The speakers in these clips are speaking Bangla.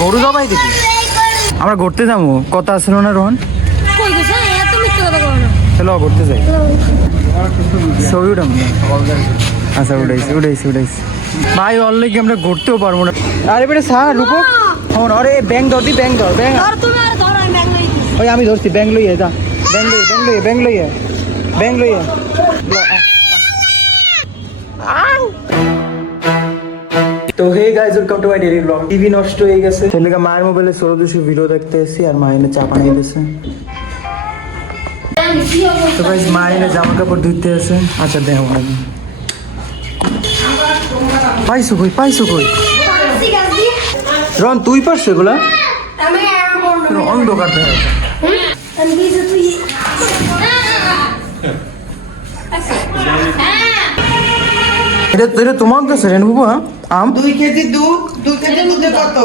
গরু জবাই দিবি? আমরা ঘুরতে যাবো, কথা আছে না রোহন? চলো ঘুরতে যাই। ছবি উঠাম। আচ্ছা উঠাইছি ভাই। অলরেডি আমরা ঘুরতেও পারবো না। আরে বেটা স্যার রূপক আরে ব্যাংক ধর দি, ব্যাংক ধর। ব্যাংক ওই আমি ধরছি। ব্যাংক লইয়ে যা, ব্যাংক লইয়ে। তো hey guys, welcome to my daily blog. TV নষ্ট হয়ে গেছে, ছেলেকে মায়ের মোবাইলে 16 ভিডিও দেখতে এসেছি আর মা এনে চা বানিয়ে দিয়েছে। তো গাইস মা এনে জামা কাপড় ধুইতে আছে। আচ্ছা দেখো পাইছো কই রন? তুই পারছ এগুলা? অন্ধকার দেখা এটা তোমার কাছে রেন বাবু? আম 2 কেজি দুধ, 2 কেজি দুধে কত?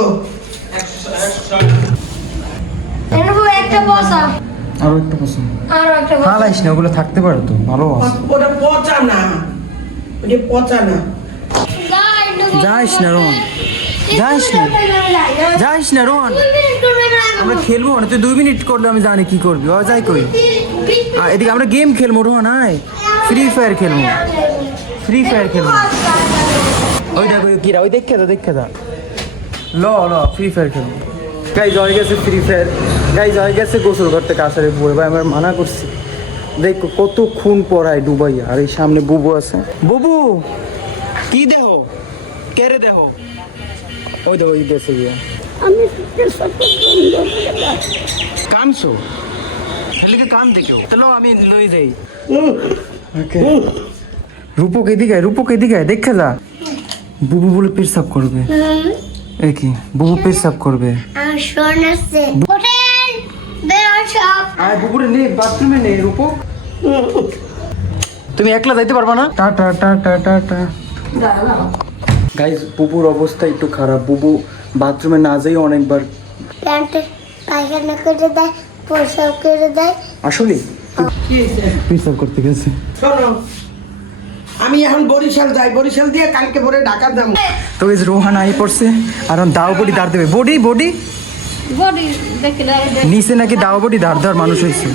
আরো একটা পছন্দ হালাইস না, ওগুলো থাকতে পারে তো ভালো আছে। ওটা পচা না, ওটা পচা না। যাইস না রোহন, যাইস না রোহন। আমরা খেলবো না, তুই 2 মিনিট করলে আমি জানি কি করবি। ও যাই কই এদিকে আমরা গেম খেলবো রোহন। আয় ফ্রি ফায়ার খেলবো। ওই দেখো কিরা, ওই দেখে দা ল ফ্রি ফায়ার খেলবো। গাইজ হয়ে গেছে ফ্রি ফায়ার। গাইজ হয়ে গেছে গোসল করতে কাছারে বলে ভাই আমরা মানা করছি। দেখো কত খুন পড়ায় ডুবাইয়া। আর এই সামনে বুবু আছে। বুবু কি দেহ কেড়ে দেহ? ওই দেখো ওই গেছে গিয়া। কামছো ছেলেকে কাম দেখো চলো আমি লই যাই। ওকে রূপক এদিকে দেখে যা। বুবু বলে পেশাব করবে। কি বুবু পেশাব করবে? বুবুরে নে বাথরুমে নে। রূপক তুমি একলা যাইতে পারবা না? টাটা। গাইস বুবুর অবস্থা একটু খারাপ। বুবু বাথরুমে না যাই অনেকবার পায়খানা করে দেয়, প্রসাব করে দেয়। আসলে পেশাব করতে গেছে। শোনো, আমি এখন বরিশাল যাই, বরিশাল দিয়ে কালকে ভোরে ঢাকা যাবো। তো এই যে রোহান আই পড়ছে আর দাও বডি দাঁড় দেবে। বডি নিচে নাকি দাও বডি দাঁড় মানুষ হয়েছে।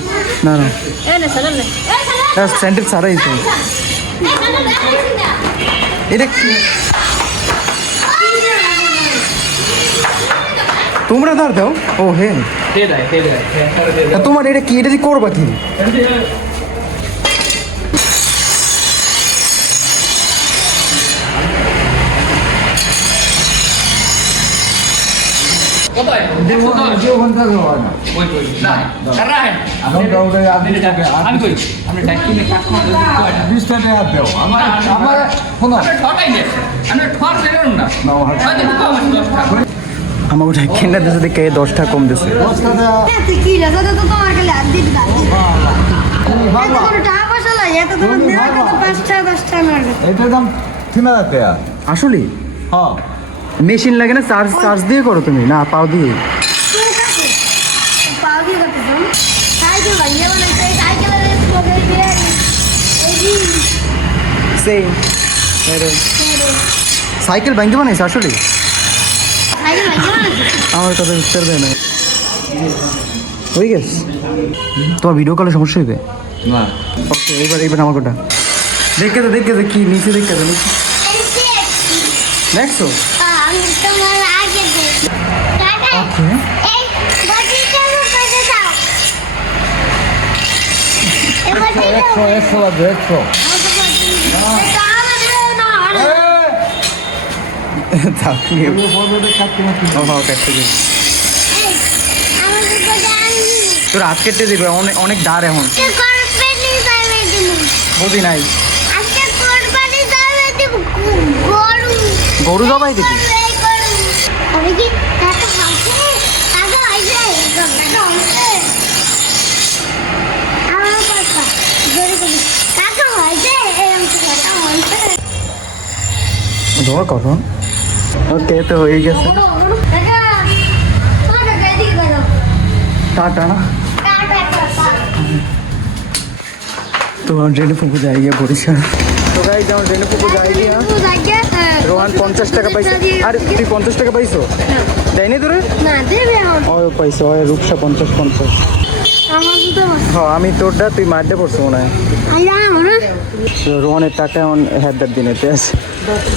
না স্যান্ডেল ছাড়াই তো এটা কি? তোমরা দাঁড় দাও। ও হে তোমার এটা কি? এটা দিয়ে করবা কি? আমার কেনা দিয়েছে দেখে 10 টাকা কম দিয়েছে। আসলে মেশিন লাগে না? চার্জ দিয়ে করো তুমি? না পাও দিয়ে? সাইকেল ব্যাংকে বানাইছে আসলে? আমার কথা উত্তর দেয় না। হয়ে গেছে তোমার ভিডিও কলে সমস্যা হইবে না? ওকে এইবার আমার কথা দেখে তো কি নিচে দেখে তো নিচে দেখছো? তোর হাত কেটে দিবে অনেক দাঁড় এখন বুঝি নাই। গরু জবাই দিবি? ধর কখন? ওকে তো হয়ে গেছে। টাটা। তো ট্রেনে ফুকু যাই গিয়ে বরিশাল। তো গাইজ আমার রেনু ফুপু যাই দিয়া রোহান 50 টাকা পাইছে। আরে তুই 50 টাকা পাইছো? দেয়নি তোরে? না দেবে এখন ও পাইছো, ওই রূপসা 50 আমার তো হ্যাঁ আমি তোরটা তুই মারতে পড়ছো মনে হয়। আল্লাহ না তো রোহানের টাকা এমন হেদার দিনেতে আছে,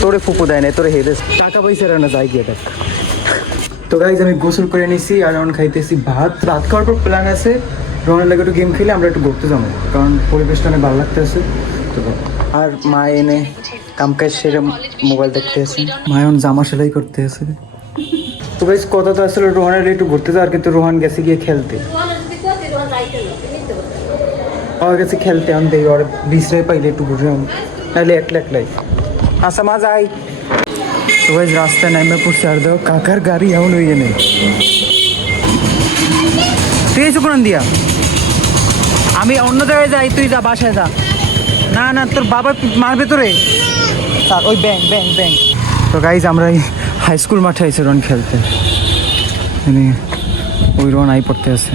তোরে ফুপু দেয় না, তোরে হেদে টাকা পয়সা না যাই গিয়ে দেখ। তো গাইজ আমি গোসল করে নিছি আর এখন খাইতেছি ভাত। ভাত খাওয়ার পর প্ল্যান আছে রোহানের লাগে একটু গেম খেলে আমরা একটু ঘুরতে যাবো, কারণ পরিবেশটা অনেক ভালো লাগতেছে। তো আর মা এনে কাম কাজ সেরে মোবাইল দেখতে আছে, মা এখন জামা সেলাই করতে আছে। তো গাইজ কথা তো আসলে রোহানের একটু ঘুরতে যাওয়ার, কিন্তু রোহান গেছে গিয়ে খেলতে, আমার কাছে খেলতে আমি দেখি ওর বিশ্রায় পাইলে একটু ঘুরে নাহলে একলাই। আচ্ছা মা যাই। তো গাইজ রাস্তায় নামে পড়ছে আর দেখো কাকার গাড়ি এমন হয়ে নেই। তুই এসে কোন দিয়া? আমি অন্য জায়গায় যাই, তুই যা বাসায় যা। না না তোর বাবা মারবে তোরে। স্যার ওই ব্যাং। তো গাইজ আমরা এই হাই স্কুল মাঠে আইছি রন খেলতে, মানে ওই রন আই পড়তে আছে।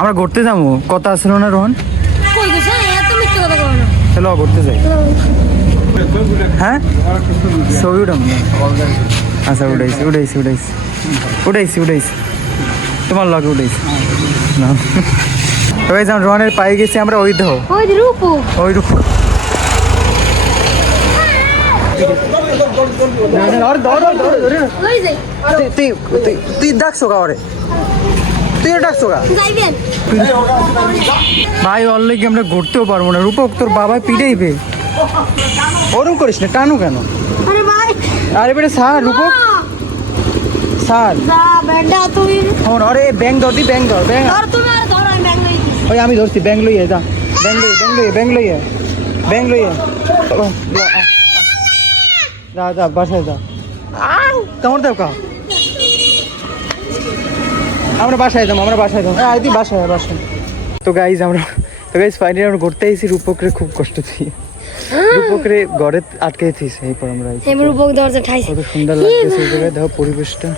আমরা ঘুরতে যাবো, কথা আছে না রোহন? কই গেছে এত মিথ্যে কথা কও না। চলো ঘুরতে যাই। হ্যাঁ ছবি উঠাম না? আচ্ছা উঠাইছি তোমার লগে উঠাইছি না। ওই যেমন রোহনের পায়ে গেছি আমরা, ওই ধো ওই রূপু ওই রূপ। ওই যাই তুই ডাকছো কাওরে, তুইও ডাকছো গা যাইবেন ভাই। অলরেডি আমরা ঘুরতেও পারবো না, রূপক তোর বাবা পিটাইবে। ওরম করিস না, টানু কেন? আরে ভাই আরে বেটা স্যার রূপক স্যার দা বেটা তুমি হন। আরে ব্যাং ধর দি, ব্যাং ধর। ধর তুমি আর ধর আমি ব্যাং লই ওই আমি ধরছি, ব্যাং লইয়ে যা। ব্যাং লইয়ে যা বাসায় যা। তোমার দেব কা আমরা বাসায় যাবো তুই বাসায়। তো গাইজ ফাইনালি আমরা ঘুরতে আইছি। রূপকরে খুব কষ্ট দিই, রূপকরে ঘরে আটকাইছিস। এরপর আমরা আইছি, এমন রূপক দরজা ঠাইছে। কত সুন্দর লাগতেছে এই জায়গায়, দেখো পরিবেশটা।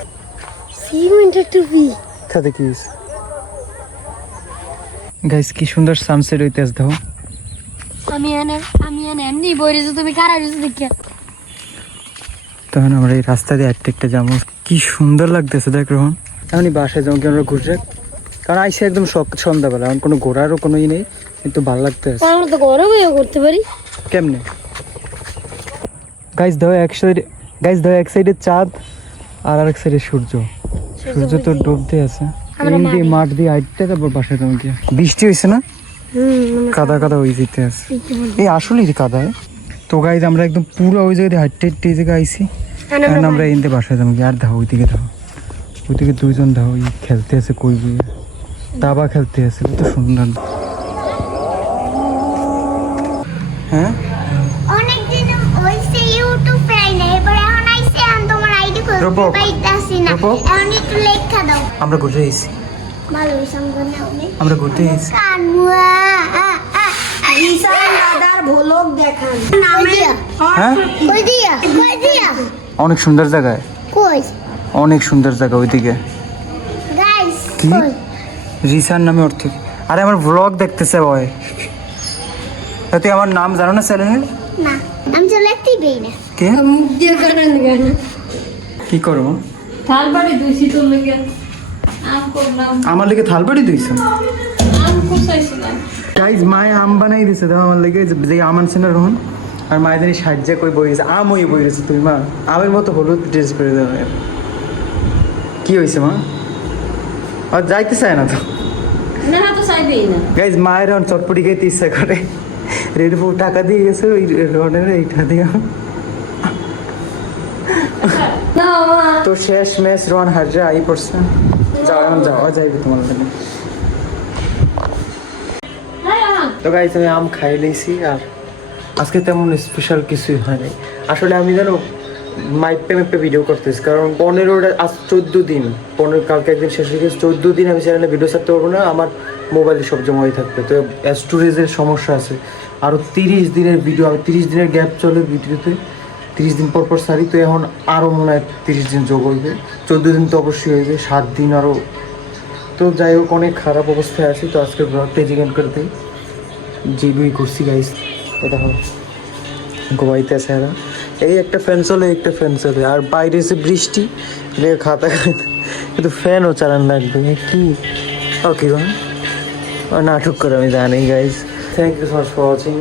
সিমেন্টের টুপি খাতে কিস গাইজ কি সুন্দর সানসেট হইতেছে দেখো। আমি এনে এমনি বইরেছো তুমি কারা রইছো দেখে। তখন আমরা এই রাস্তা দিয়ে একটা যাবো, কি সুন্দর লাগতেছে দেখ রোহন। এমনি বাসায় যাবো কি আমরা ঘুরে, কারণ আইসে একদম সন্ধ্যাবেলা, এখন কোনো ঘোরারও কোনো ই নেই, কিন্তু ভালো লাগতেছে। আমরা তো ঘরে বইও করতে পারি কেমনে গাইজ ধরো এক সাইডে চাঁদ আর আরেক সাইডে সূর্য তো ডুবতে আছে। মাঠ দিয়ে আইতে তারপর বাসায় যাবো কি। বৃষ্টি হয়েছে না, কাদা হয়ে যেতে আছে। এই আসলেই কাদা। তো গাইজ আমরা একদম পুরো ওই জায়গায় হাঁটতে এই জায়গায় আইসি। এখন আমরা এনতে বাসায় যাবো কি। আর দেখো ওইদিকে দুইজন দেখো খেলতে আছে, কই বই দাবা খেলতে আছে, কত সুন্দর। হ্যাঁ অনেকদিন হইছে ইউটিউব পাই না, এবারে এখন আইছে এখন তোমার আইডি রূপক, করতে পাইতাছি না। রূপক। এখন একটু লেখা দাও। আমরা ঘুরতে আইসি, ভালো সঙ্গে নাও আমরা ঘুরতে আইসি। কানুয়া ঈশান দাদার ভ্লগ দেখান হ্যাঁ কই দিয়া অনেক সুন্দর জায়গায়, কই অনেক সুন্দর জায়গা ওইদিকে। গাইস কি রিসান নামে অর্থ? আরে আমার ব্লগ দেখতেছে ওই। তুই আমার নাম জানো না চ্যানেলের? না আমি তো লিখতেই পাই না। কে মুখ দিয়ে কারণ গান কি করবো? থালবাড়ি দুইছি তোর লেগে আম করলাম আমার লেগে থালবাড়ি দিয়েছে। আম কুচাইছিলাম গাইজ মায়ে আম বানাই দিছে দেখো আমার লেগে, যে আম আনছে না রোহন, আর মায়ের জানি সাহায্য কই বই গেছে, আম ওই বই গেছে। তুই মা আমের মতো হলুদ ড্রেস করে দেবে। কি হয়েছে মা? আর যাইতে চায় না তো। না তো চাইবেই না গাইজ মায়ের এখন চটপটি খাইতে ইচ্ছা করে, রেডি টাকা দিয়ে গেছে ওই রোহনের এইটা দিয়ে। না মা তো শেষ ম্যাচ রোহন হাজরা আই পড়ছে। যাওয়া যাইবে তোমার ওখানে। তো গাইজ আমি আম খাই লইছি, আর আজকে তেমন স্পেশাল কিছুই হয় নাই। আসলে আমি জানো মাইপে ভিডিও করতেছি, কারণ 15টা আজ 14 দিন, কালকে একদিন শেষ হয়ে গেছে। 14 দিন আমি চ্যানেলে ভিডিও ছাড়তে পারবো না, আমার মোবাইলে সব জমা হয়ে থাকবে। তো স্টোরেজের সমস্যা আছে। আরও 30 দিনের ভিডিও, আমি 30 দিনের গ্যাপ চলে ভিডিওতে, 30 দিন পর সারি। তো এখন আরও মনে হয় 30 দিন যোগ হইবে, 14 দিন তো অবশ্যই হয়েছে, 7 দিন আরও। তো যাই হোক অনেক খারাপ অবস্থায় আছি। তো আজকে ব্লগটা জিজ্ঞেস করতে যে বই করছি গাইস, এটা হবে ঘুমাইতেছে এরা এই একটা ফ্যান চলে একটা ফ্যান চলে আর বাইরে এসে বৃষ্টি লেগে খাতা কিন্তু ফ্যানও চালান লাগবে কি ওকে নাটক করে আমি জানি guys thank you so much for watching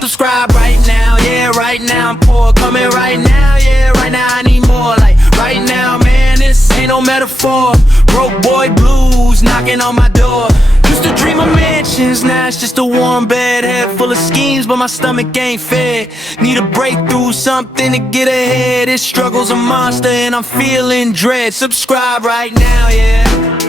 Subscribe right now, yeah, right now I'm poor, coming right now, yeah, right now I need more, like, right now, man, this ain't no metaphor, broke boy blues knocking on my door, used to dream of mansions, now it's just a warm bed, head full of schemes, but my stomach ain't fed, need a breakthrough, something to get ahead, this struggle's a monster and I'm feeling dread, subscribe right now, yeah.